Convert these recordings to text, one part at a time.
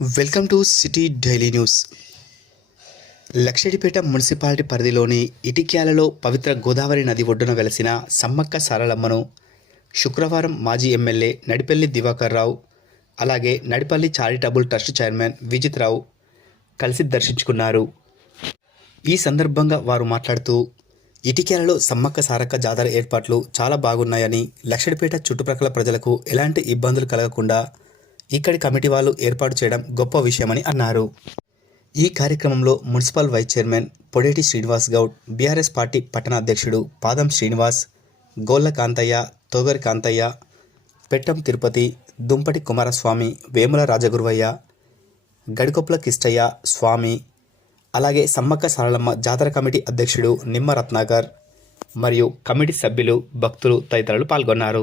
Welcome to city daily news. Luxettipet municipality పరిధిలోని ఇటిక్యాలలో పవిత్ర గోదావరి నది ఒడ్డున వెలసిన సమ్మక్క సారలమ్మను శుక్రవారం మాజీ ఎమ్మెల్యే నడిపల్లి దివాకర్ రావు అలాగే Nadipalli charitable trust chairman Vijith Rao కలిసి దర్శించుకున్నారు. ఈ సందర్భంగా వారు మాట్లాడుతూ ఇటిక్యాలలో సమ్మక్క సారక్క జాతర ఏర్పాట్లు చాలా బాగున్నాయని లక్షడిపేట చుట్టుప్రక్కల ప్రజలకు ఎలాంటి ఇబ్బందులు కలగకుండా ఇక్కడి కమిటీ వాళ్ళు ఏర్పాటు చేయడం గొప్ప విషయమని అన్నారు. ఈ కార్యక్రమంలో municipal vice chairman Podeti Srinivas Goud BRS party పట్టణ అధ్యక్షుడు పాదం శ్రీనివాస్ గోళ్ళ కాంతయ్య తోగరి కాంతయ్య పెట్టం తిరుపతి దుంపటి కుమారస్వామి వేముల రాజగురువయ్య గడికొప్పుల కిష్టయ్య స్వామి అలాగే సమ్మక్క సారలమ్మ జాతర కమిటీ అధ్యక్షుడు నిమ్మ రత్నాకర్ మరియు కమిటీ సభ్యులు భక్తులు తదితరులు పాల్గొన్నారు.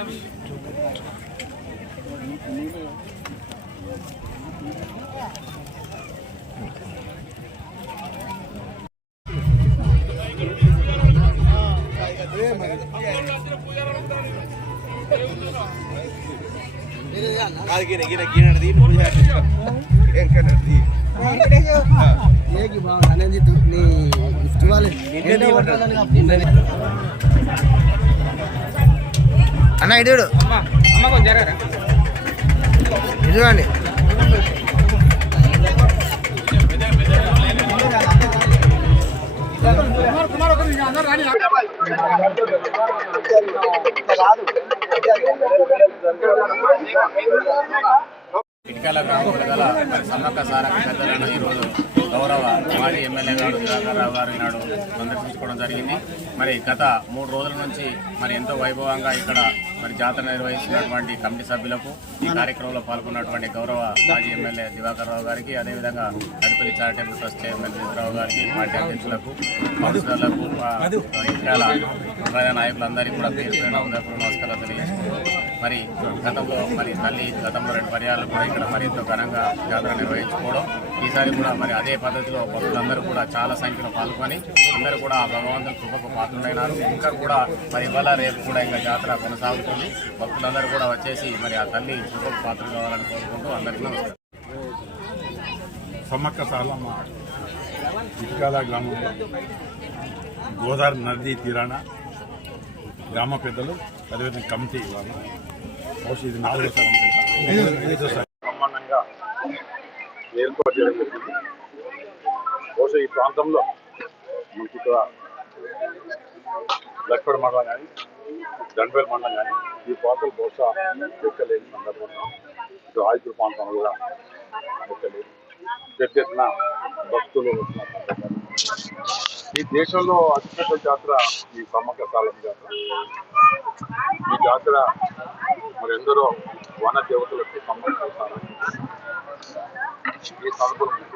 నా పెద్దవాళ్ళు దా. దా. దా, పెద్దవాళ్ళు చేసినాం. ఆ, మెల్ల. అటు ఉండు. మళ్ళీ జరుగుతా అరే అన్న ఇటు చూడు. ఇటు గ్రామంలో గల మరి సమ్మక్క సారక్క పెద్దలను ఈరోజు గౌరవ మాజీ ఎమ్మెల్యే గారు రావు గారు నాడు సందర్శించుకోవడం జరిగింది. మరి గత మూడు రోజుల నుంచి మరి ఎంతో వైభవంగా ఇక్కడ మరి జాతర నిర్వహిస్తున్నటువంటి కమిటీ సభ్యులకు ఈ కార్యక్రమంలో పాల్గొన్నటువంటి గౌరవ మాజీ ఎమ్మెల్యే దివాకర్ రావు గారికి అదేవిధంగా Nadipalli charitable trust chairman Rao గారికి పార్టీ అధ్యక్షులకు కౌన్సిలర్లకు ప్రజా నాయకులందరికీ కూడా పేరు ఉదయపూర్ నమస్కారాలు తెలియజేసుకుంటూ మరి గతంలో మరి తల్లి గతంలో రెండు పర్యాలు కూడా ఇక్కడ మరి ఎంతో ఘనంగా జాతర నిర్వహించుకోవడం. ఈసారి కూడా మరి అదే పద్ధతిలో భక్తులందరూ కూడా చాలా సంఖ్యలో పాల్గొని అందరూ కూడా ఆ భగవంతుని కృపకు పాత్రులైనారు. ఇంకా కూడా మరి ఇవాళ రేపు కూడా ఇంకా జాతర కొనసాగుతుంది. భక్తులందరూ కూడా వచ్చేసి మరి ఆ తల్లి కృపకు పాత్ర కావాలని కోరుకుంటూ అందరికీ నమస్కారం. సమ్మక్క సాలమ్మ ఇటుకాల గ్రామంలో గోదావరి నది తీరాన గ్రామ పెద్దలు అదేవిధంగా కమిటీ వాళ్ళు బహుశా ఇది నాలుగోసారి అనుకుంటా. ఐదోసారి బ్రహ్మాండంగా ఏర్పాటు చేయడం జరిగింది బహుశా ఈ ప్రాంతంలో మనకి ఇక్కడ లక్పడ మండలం కానీ దండపేట మండలం కానీ ఈ ప్రాంతాలు బహుశా ఎక్కలేని సందర్భంగా ఇటు ఆయుధ ప్రాంతంలో కూడా ఎక్కలేదు పెద్ద ఎత్తున భక్తులు సందర్భాలు. ఈ దేశంలో అతిపెద్ద జాతర ఈ సమ్మక్క సాలం జాతర ఈ జాతర మరి ఎందరో వన దేవతలకు సంబంధించారు ఈ సందర్భంలో